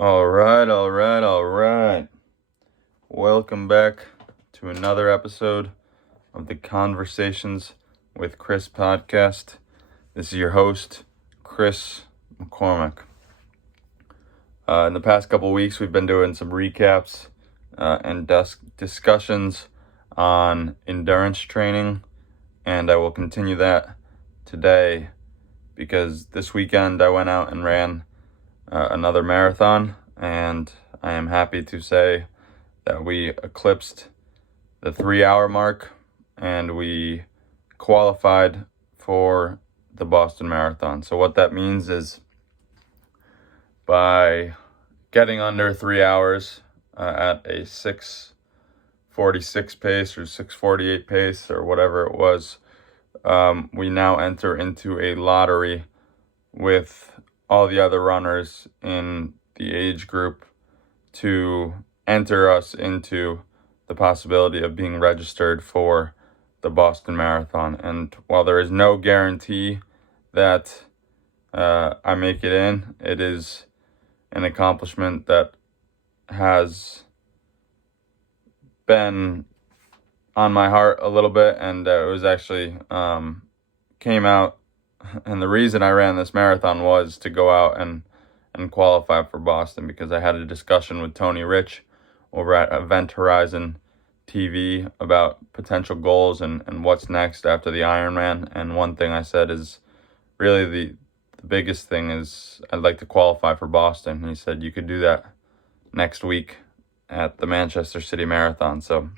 All right. Welcome back to another episode of the Conversations with Chris podcast. This is your host, Chris McCormick. In the past couple weeks, we've been doing some recaps and discussions on endurance training, and I will continue that today because this weekend I went out and ran another marathon, and I am happy to say that we eclipsed the 3-hour mark and we qualified for the Boston Marathon. So what that means is by getting under 3 hours at a 6:46 pace or 6:48 pace or whatever it was, we now enter into a lottery with all the other runners in the age group to enter us into the possibility of being registered for the Boston Marathon. And while there is no guarantee that I make it in, it is an accomplishment that has been on my heart a little bit, and it was actually came out. And the reason I ran this marathon was to go out and qualify for Boston, because I had a discussion with Tony Rich over at Event Horizon TV about potential goals and what's next after the Ironman. And one thing I said is really the biggest thing is I'd like to qualify for Boston. And he said you could do that next week at the Manchester City Marathon. So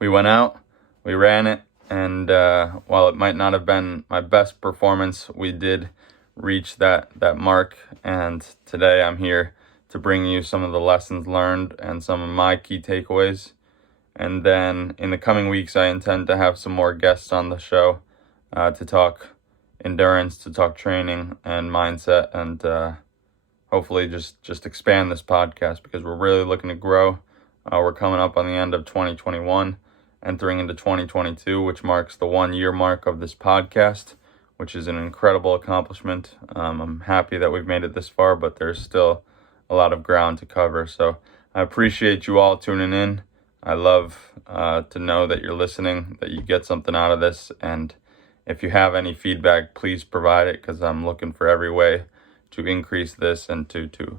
we went out, we ran it, and while it might not have been my best performance, we did reach that mark. And today I'm here to bring you some of the lessons learned and some of my key takeaways. And then in the coming weeks, I intend to have some more guests on the show to talk endurance, to talk training and mindset, and hopefully just expand this podcast, because we're really looking to grow. We're coming up on the end of 2021, entering into 2022, which marks the 1-year mark of this podcast, which is an incredible accomplishment. I'm happy that we've made it this far, but there's still a lot of ground to cover. So I appreciate you all tuning in. I love to know that you're listening, that you get something out of this. And if you have any feedback, please provide it, because I'm looking for every way to increase this and to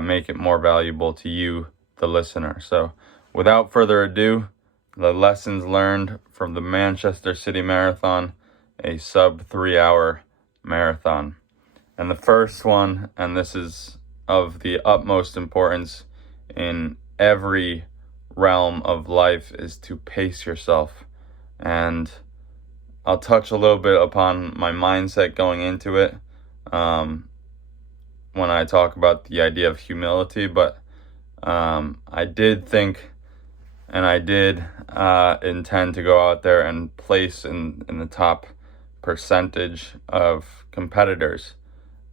make it more valuable to you, the listener. So without further ado, the lessons learned from the Manchester City Marathon, a sub 3-hour marathon. And the first one, and this is of the utmost importance in every realm of life, is to pace yourself. And I'll touch a little bit upon my mindset going into it when I talk about the idea of humility, but I did think, and I did intend to go out there and place in the top percentage of competitors,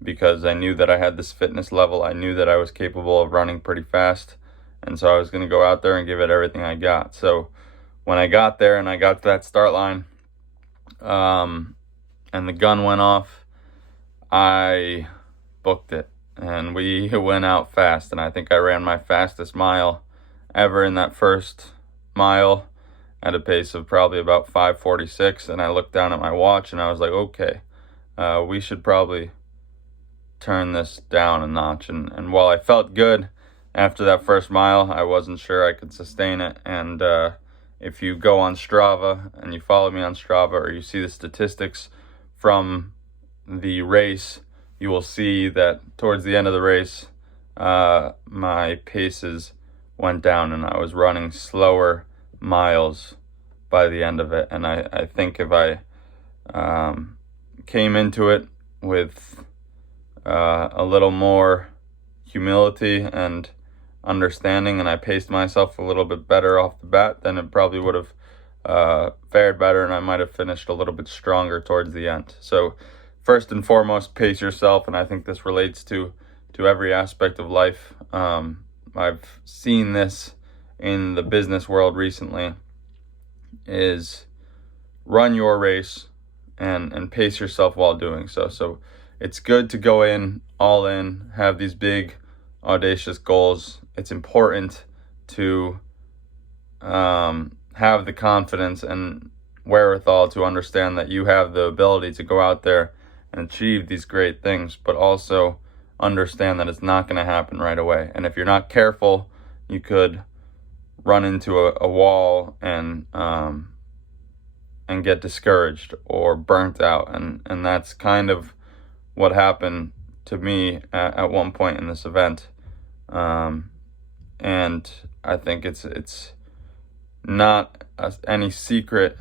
because I knew that I had this fitness level. I knew that I was capable of running pretty fast, and so I was going to go out there and give it everything I got. So when I got there and I got to that start line, and the gun went off, I booked it, and we went out fast. And I think I ran my fastest mile ever in that first mile at a pace of probably about 5:46. And I looked down at my watch and I was like, okay, we should probably turn this down a notch. And while I felt good after that first mile, I wasn't sure I could sustain it. And if you go on Strava and you follow me on Strava, or you see the statistics from the race, you will see that towards the end of the race, my paces went down and I was running slower miles by the end of it. And I think if I came into it with a little more humility and understanding, and I paced myself a little bit better off the bat, then it probably would have fared better, and I might have finished a little bit stronger towards the end. So first and foremost, pace yourself, and I think this relates to every aspect of life. I've seen this in the business world recently, is run your race and pace yourself while doing so. So it's good to go in all in, have these big audacious goals, it's important to have the confidence and wherewithal to understand that you have the ability to go out there and achieve these great things, but also understand that it's not going to happen right away. And if you're not careful, you could run into a wall and get discouraged or burnt out. And that's kind of what happened to me at one point in this event. And I think it's not any secret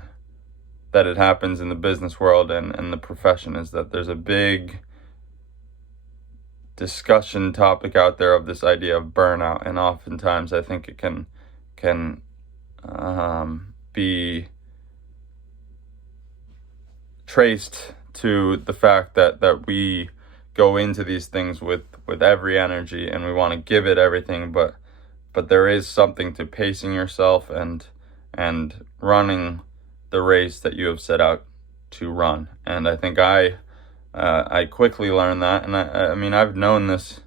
that it happens in the business world and the profession, is that there's a big discussion topic out there of this idea of burnout, and oftentimes I think it can be traced to the fact that we go into these things with every energy and we want to give it everything, but there is something to pacing yourself and running the race that you have set out to run. And I think I quickly learned that. And I mean, I've known this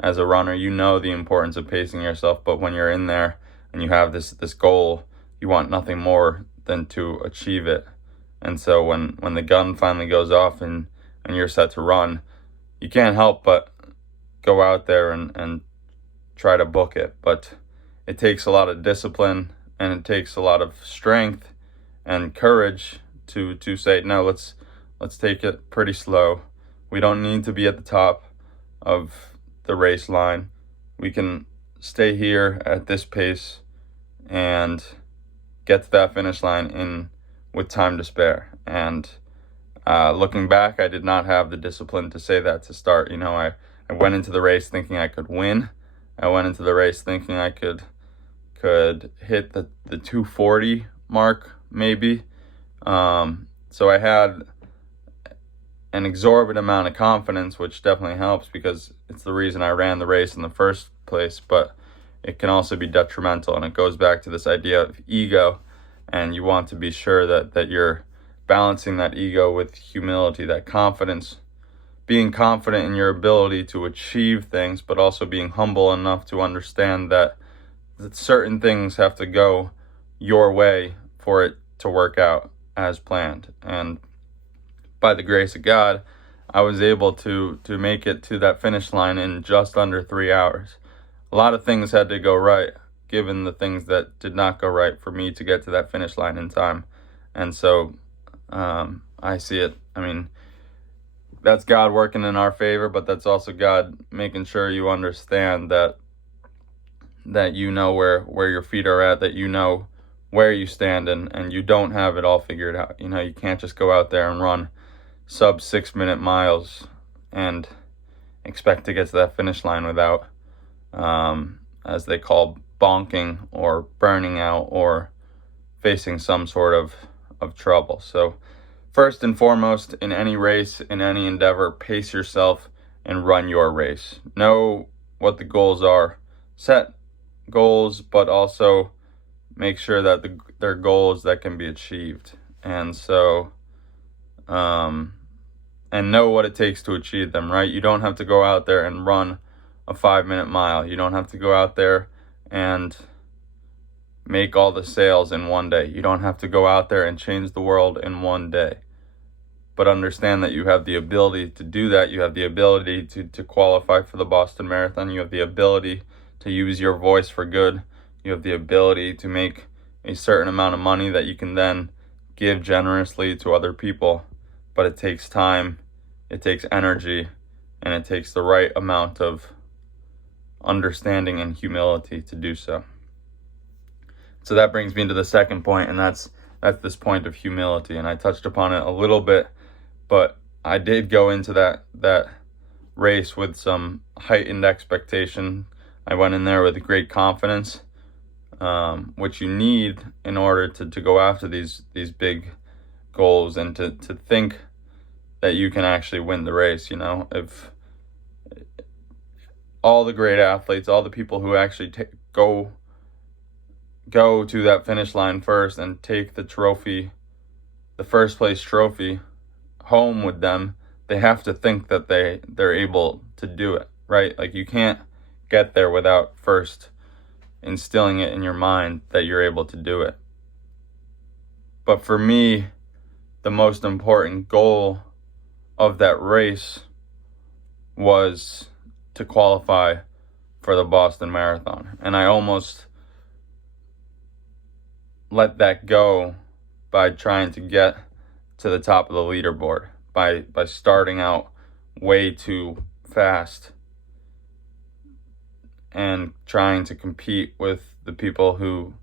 as a runner. You know the importance of pacing yourself, but when you're in there and you have this goal, you want nothing more than to achieve it. And so when the gun finally goes off and you're set to run, you can't help but go out there and try to book it. But it takes a lot of discipline, and it takes a lot of strength and courage to say, no, let's take it pretty slow. We don't need to be at the top of the race line. We can stay here at this pace and get to that finish line with time to spare. And looking back, I did not have the discipline to say that to start. I went into the race thinking I could win. I went into the race thinking I could hit the 240 mark, maybe. So I had an exorbitant amount of confidence, which definitely helps because it's the reason I ran the race in the first place, but it can also be detrimental. And it goes back to this idea of ego, and you want to be sure that you're balancing that ego with humility, that confidence, being confident in your ability to achieve things, but also being humble enough to understand that certain things have to go your way for it to work out as planned. And by the grace of God, I was able to make it to that finish line in just under 3 hours. A lot of things had to go right, given the things that did not go right for me to get to that finish line in time. And so I see it. I mean, that's God working in our favor, but that's also God making sure you understand that you know where your feet are at, that you know where you stand, and you don't have it all figured out. You can't just go out there and run sub 6 minute miles and expect to get to that finish line without, as they call, bonking or burning out or facing some sort of trouble. So first and foremost, in any race, in any endeavor, pace yourself and run your race. Know what the goals are. Set goals, but also make sure that they're goals that can be achieved. And so, and know what it takes to achieve them, right? You don't have to go out there and run a 5-minute mile. You don't have to go out there and make all the sales in one day. You don't have to go out there and change the world in one day. But understand that you have the ability to do that. You have the ability to qualify for the Boston Marathon. You have the ability to use your voice for good. You have the ability to make a certain amount of money that you can then give generously to other people. But it takes time, it takes energy, and it takes the right amount of understanding and humility to do so. So that brings me to the second point, and that's this point of humility. And I touched upon it a little bit, but I did go into that race with some heightened expectation. I went in there with great confidence, which you need in order to go after these big goals and to think that you can actually win the race. If all the great athletes, all the people who actually go to that finish line first and take the trophy, the first place trophy, home with them, they have to think that they're able to do it, right? Like you can't get there without first instilling it in your mind that you're able to do it. But for me, the most important goal of that race was to qualify for the Boston Marathon. And I almost let that go by trying to get to the top of the leaderboard, by starting out way too fast and trying to compete with the people who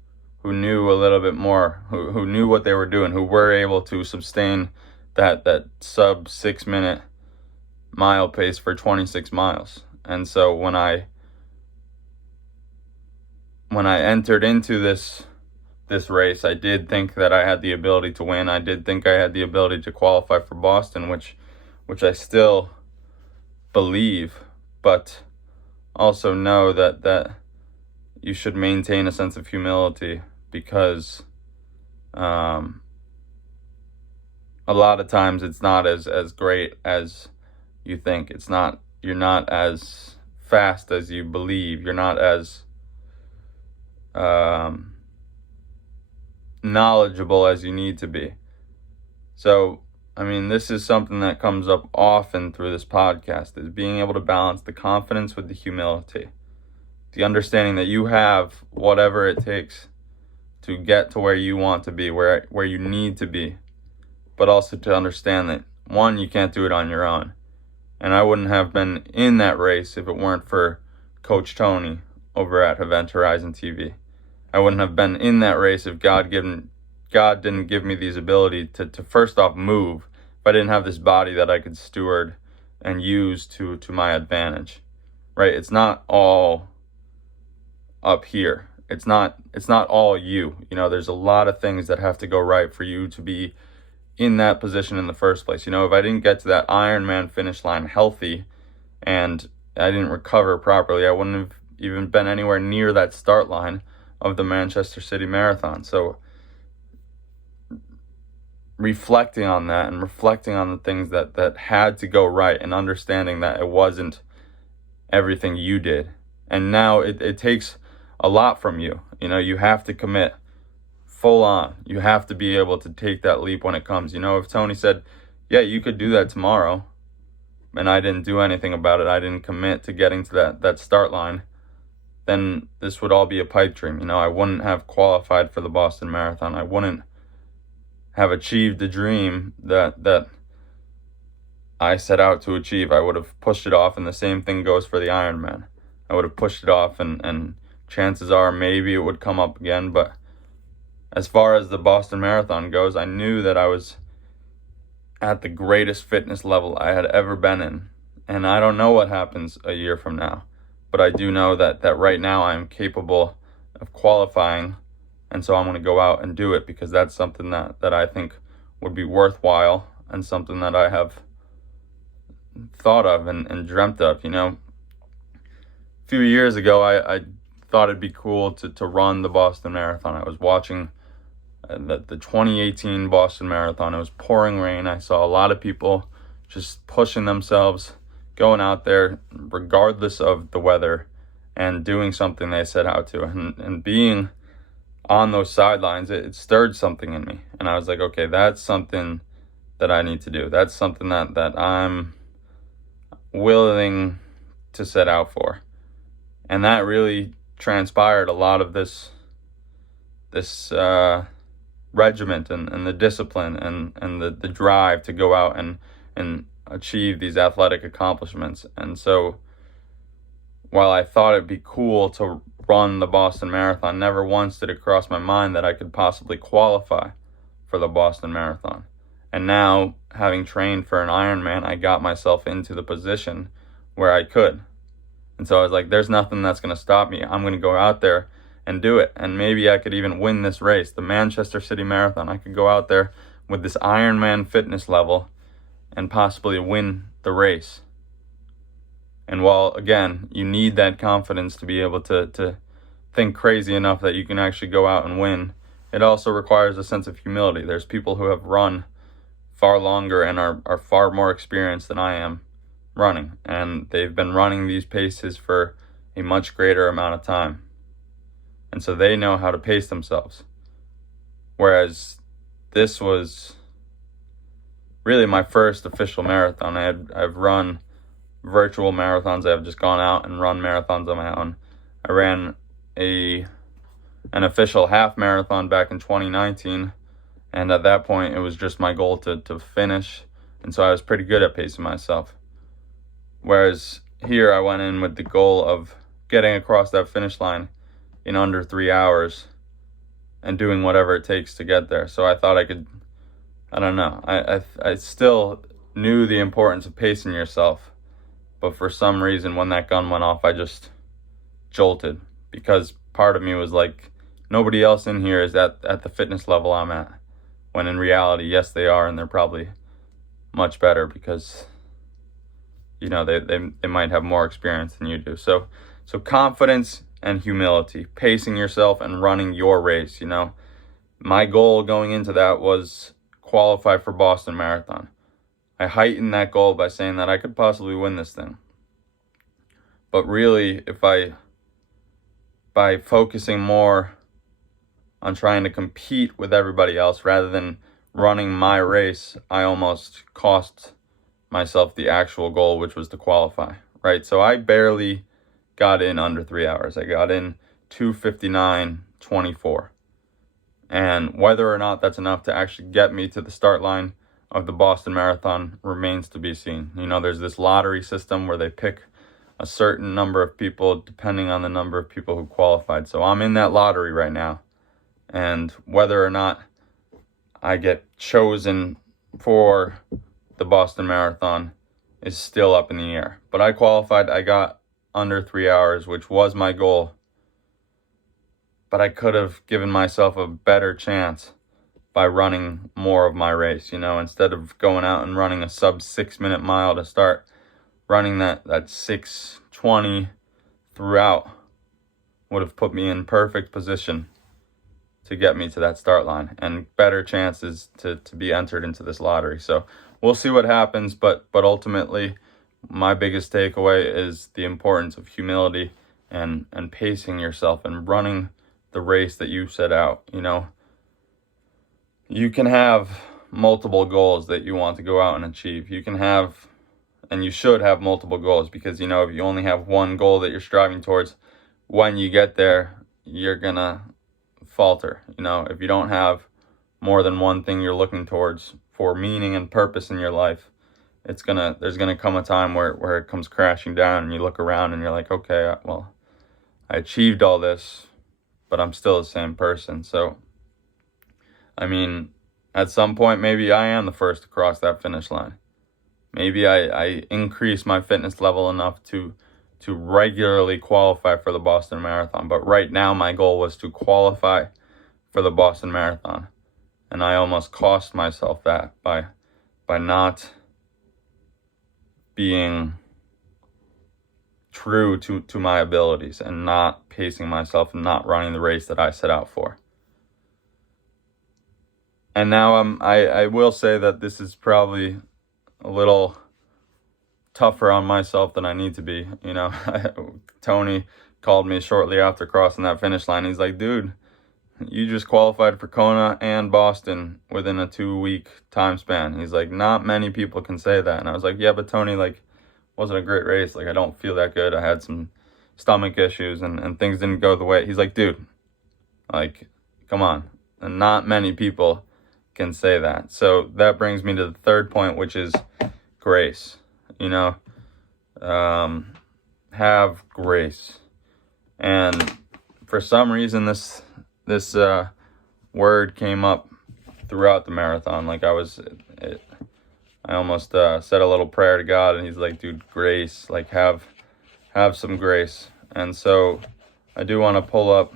knew a little bit more, who knew what they were doing, who were able to sustain that sub 6 minute mile pace for 26 miles. And so when I entered into this race, I did think that I had the ability to win. I did think I had the ability to qualify for Boston, which I still believe, but also know that you should maintain a sense of humility, because a lot of times it's not as great as you think. You're not as fast as you believe. You're not as knowledgeable as you need to be. So, I mean, this is something that comes up often through this podcast, is being able to balance the confidence with the humility. The understanding that you have whatever it takes to get to where you want to be, where you need to be. But also to understand that, one, you can't do it on your own. And I wouldn't have been in that race if it weren't for Coach Tony over at Event Horizon TV. I wouldn't have been in that race if God didn't give me these ability to first off move, if I didn't have this body that I could steward and use to my advantage. Right? It's not all up here. It's not all you. You know, there's a lot of things that have to go right for you to be in that position in the first place. You know, if I didn't get to that Ironman finish line healthy and I didn't recover properly, I wouldn't have even been anywhere near that start line of the Manchester City Marathon. So reflecting on that and reflecting on the things that had to go right, and understanding that it wasn't everything you did. And now it takes a lot from you. You know, you have to commit full on. You have to be able to take that leap when it comes. You know, if Tony said, yeah, you could do that tomorrow, and I didn't do anything about it, I didn't commit to getting to that start line, then this would all be a pipe dream. You know, I wouldn't have qualified for the Boston Marathon. I wouldn't have achieved the dream that I set out to achieve. I would have pushed it off, and the same thing goes for the Ironman. I would have pushed it off, and chances are maybe it would come up again. But as far as the Boston Marathon goes, I knew that I was at the greatest fitness level I had ever been in. And I don't know what happens a year from now, but I do know that right now I'm capable of qualifying. And so I'm going to go out and do it, because that's something that I think would be worthwhile, and something that I have thought of and dreamt of. You know, a few years ago, I thought it'd be cool to run the Boston Marathon. I was watching the 2018 Boston Marathon. It was pouring rain. I saw a lot of people just pushing themselves, going out there regardless of the weather, and doing something they set out to. And being on those sidelines, it stirred something in me. And I was like, okay, that's something that I need to do. That's something that I'm willing to set out for. And that really transpired a lot of this regiment and the discipline and the drive to go out and achieve these athletic accomplishments. And so while I thought it'd be cool to run the Boston Marathon, never once did it cross my mind that I could possibly qualify for the Boston Marathon. And now, having trained for an Ironman, I got myself into the position where I could. And so I was like, there's nothing that's going to stop me. I'm going to go out there and do it. And maybe I could even win this race, the Manchester City Marathon. I could go out there with this Ironman fitness level and possibly win the race. And while, again, you need that confidence to be able to think crazy enough that you can actually go out and win, it also requires a sense of humility. There's people who have run far longer and are far more experienced than I am running. And they've been running these paces for a much greater amount of time. And so they know how to pace themselves. Whereas this was really my first official marathon. I've run virtual marathons. I've just gone out and run marathons on my own. I ran an official half marathon back in 2019, and at that point it was just my goal to finish, and so I was pretty good at pacing myself. Whereas here I went in with the goal of getting across that finish line in under 3 hours and doing whatever it takes to get there. So I thought I could, I don't know, I still knew the importance of pacing yourself, but for some reason when that gun went off I just jolted, because part of me was like, nobody else in here is at the fitness level I'm at, when in reality, yes, they are, and they're probably much better because, you know, they might have more experience than you do. So confidence and humility, pacing yourself and running your race. You know, my goal going into that was qualify for Boston Marathon. I heightened that goal by saying that I could possibly win this thing. But really, by focusing more on trying to compete with everybody else rather than running my race, I almost cost myself the actual goal, which was to qualify, right? So I barely got in under 3 hours. I got in 2:59:24. And whether or not that's enough to actually get me to the start line of the Boston Marathon remains to be seen. You know, there's this lottery system where they pick a certain number of people depending on the number of people who qualified. So I'm in that lottery right now. And whether or not I get chosen for the Boston Marathon is still up in the air. But I qualified. I got under 3 hours, which was my goal. But I could have given myself a better chance by running more of my race. You know, instead of going out and running a sub 6 minute mile to start, running that 6:20 throughout would have put me in perfect position to get me to that start line and better chances to be entered into this lottery. So we'll see what happens, but ultimately my biggest takeaway is the importance of humility and pacing yourself and running the race that you set out. You know, you can have multiple goals that you want to go out and achieve. You can have, and you should have, multiple goals, because, you know, if you only have one goal that you're striving towards, when you get there, you're gonna falter. You know, if you don't have more than one thing you're looking towards for meaning and purpose in your life, there's gonna come a time where it comes crashing down, and you look around and you're like, okay, well, I achieved all this, but I'm still the same person. So, I mean, at some point, maybe I am the first to cross that finish line. Maybe I increase my fitness level enough to regularly qualify for the Boston Marathon. But right now, my goal was to qualify for the Boston Marathon. And I almost cost myself that by not being true to my abilities and not pacing myself and not running the race that I set out for. And now I will say that this is probably a little tougher on myself than I need to be. You know, Tony called me shortly after crossing that finish line. He's like, dude, you just qualified for Kona and Boston within a 2-week time span. He's like, not many people can say that. And I was like, yeah, but Tony, like, wasn't a great race. Like, I don't feel that good. I had some stomach issues and things didn't go the way. He's like, dude, like, come on. And not many people can say that. So that brings me to the third point, which is grace. You know, have grace. And for some reason, this word came up throughout the marathon. Like, I almost said a little prayer to God, and he's like, dude, grace, like, have some grace. And so I do want to pull up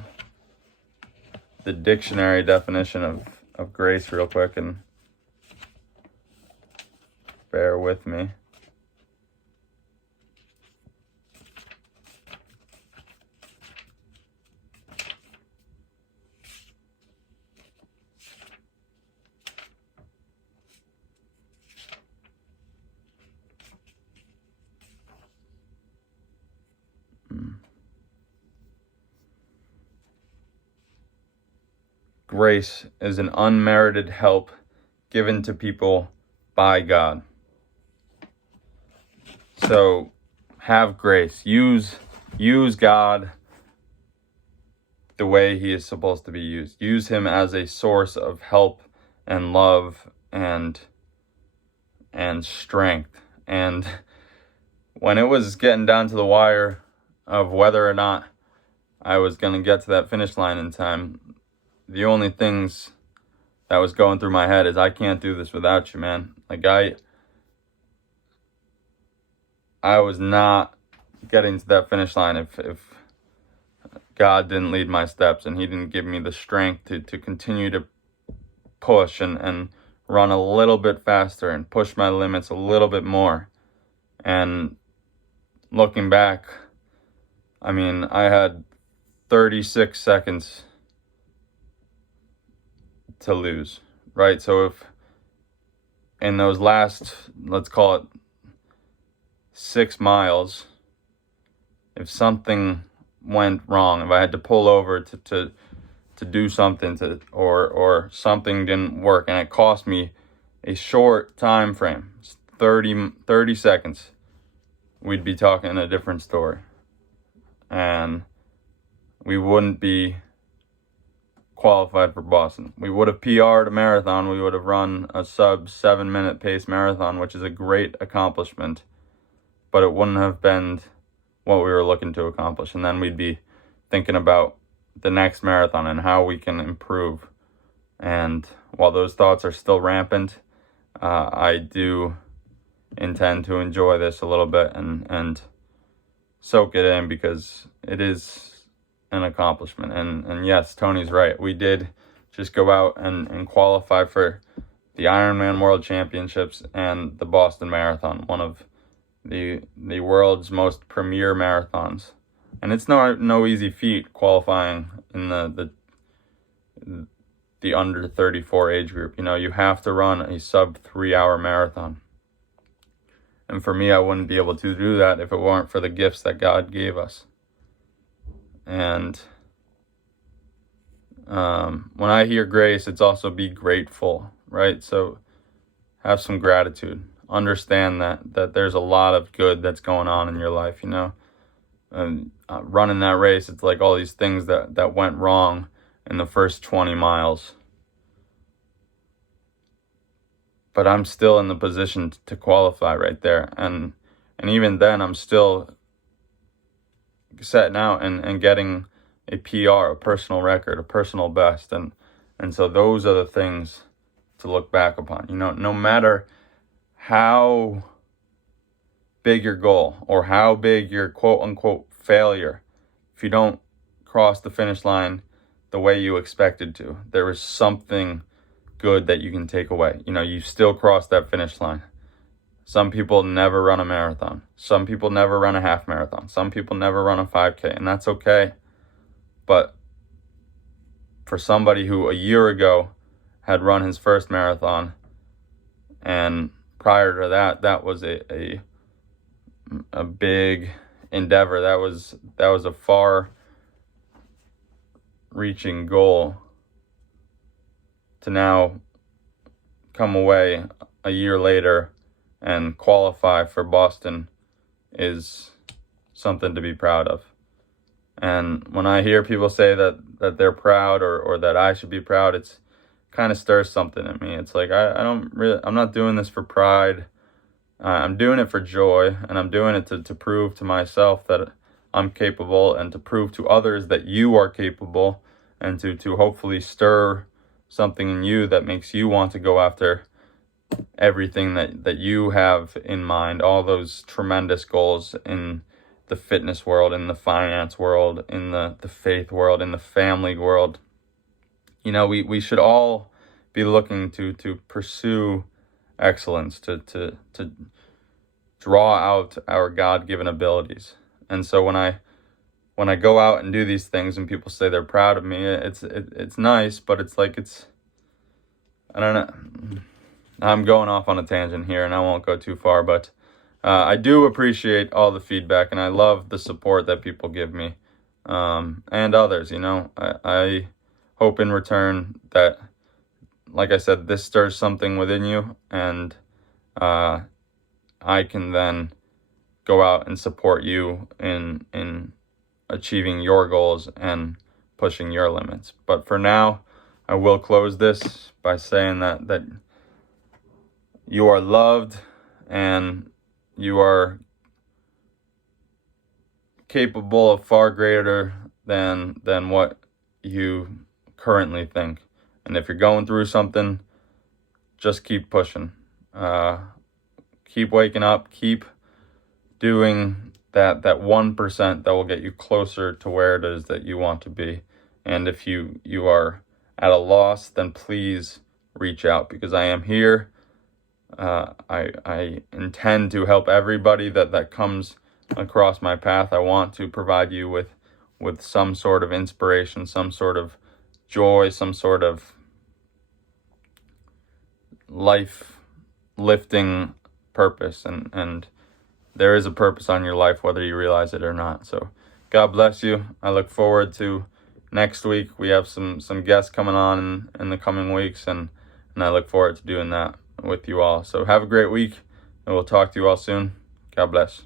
the dictionary definition of grace real quick, and bear with me. grace is an unmerited help given to people by God. So have grace. Use God the way he is supposed to be used. Use him as a source of help and love and strength. And when it was getting down to the wire of whether or not I was going to get to that finish line in time, the only things that was going through my head is, I can't do this without you, man. Like, I was not getting to that finish line if God didn't lead my steps and he didn't give me the strength to continue to push and run a little bit faster and push my limits a little bit more. And looking back, I mean, I had 36 seconds to lose, right? So if in those last, let's call it 6 miles, if something went wrong, if I had to pull over to do something or something didn't work and it cost me a short time frame, 30 seconds, we'd be talking a different story. And we wouldn't be qualified for Boston. We would have PR'd a marathon. We would have run a sub 7-minute pace marathon, which is a great accomplishment, but it wouldn't have been what we were looking to accomplish. And then we'd be thinking about the next marathon and how we can improve. And while those thoughts are still rampant, I do intend to enjoy this a little bit and soak it in, because it is an accomplishment. And yes, Tony's right. We did just go out and qualify for the Ironman World Championships and the Boston Marathon, one of the world's most premier marathons. And it's no easy feat qualifying in the under 34 age group. You know, you have to run a sub 3-hour marathon. And for me, I wouldn't be able to do that if it weren't for the gifts that God gave us. And when I hear grace, it's also be grateful, right? So have some gratitude. Understand that there's a lot of good that's going on in your life, you know. And running that race, it's like all these things that went wrong in the first 20 miles. But I'm still in the position to qualify right there. And even then, I'm still setting out and getting a PR, a personal record, a personal best. And so those are the things to look back upon. You know, no matter how big your goal or how big your quote-unquote failure, if you don't cross the finish line the way you expected to, there is something good that you can take away. You know, you still cross that finish line. Some people never run a marathon. Some people never run a half marathon. Some people never run a 5K, and that's okay. But for somebody who a year ago had run his first marathon, and prior to that was a big endeavor. That was a far-reaching goal. To now come away a year later and qualify for Boston is something to be proud of. And when I hear people say that they're proud or that I should be proud, it's kind of stirs something in me. It's like, I'm not doing this for pride. I'm doing it for joy, and I'm doing it to prove to myself that I'm capable, and to prove to others that you are capable, and to hopefully stir something in you that makes you want to go after everything that you have in mind, all those tremendous goals in the fitness world, in the finance world, in the faith world, in the family world. You know, we should all be looking to pursue excellence, to draw out our God-given abilities. And so when I go out and do these things and people say they're proud of me, it's nice, but it's like, I don't know. I'm going off on a tangent here and I won't go too far, but I do appreciate all the feedback, and I love the support that people give me, and others. You know, I hope in return that, like I said, this stirs something within you, and I can then go out and support you in achieving your goals and pushing your limits. But for now, I will close this by saying that you are loved and you are capable of far greater than what you currently think. And if you're going through something, just keep pushing. Keep waking up. Keep doing that 1% that will get you closer to where it is that you want to be. And if you are at a loss, then please reach out, because I am here. I intend to help everybody that comes across my path. I want to provide you with some sort of inspiration, some sort of joy, some sort of life lifting purpose, and there is a purpose on your life, whether you realize it or not. So God bless you. I look forward to next week. We have some guests coming on in the coming weeks, and I look forward to doing that with you all. So have a great week, and we'll talk to you all soon. God bless.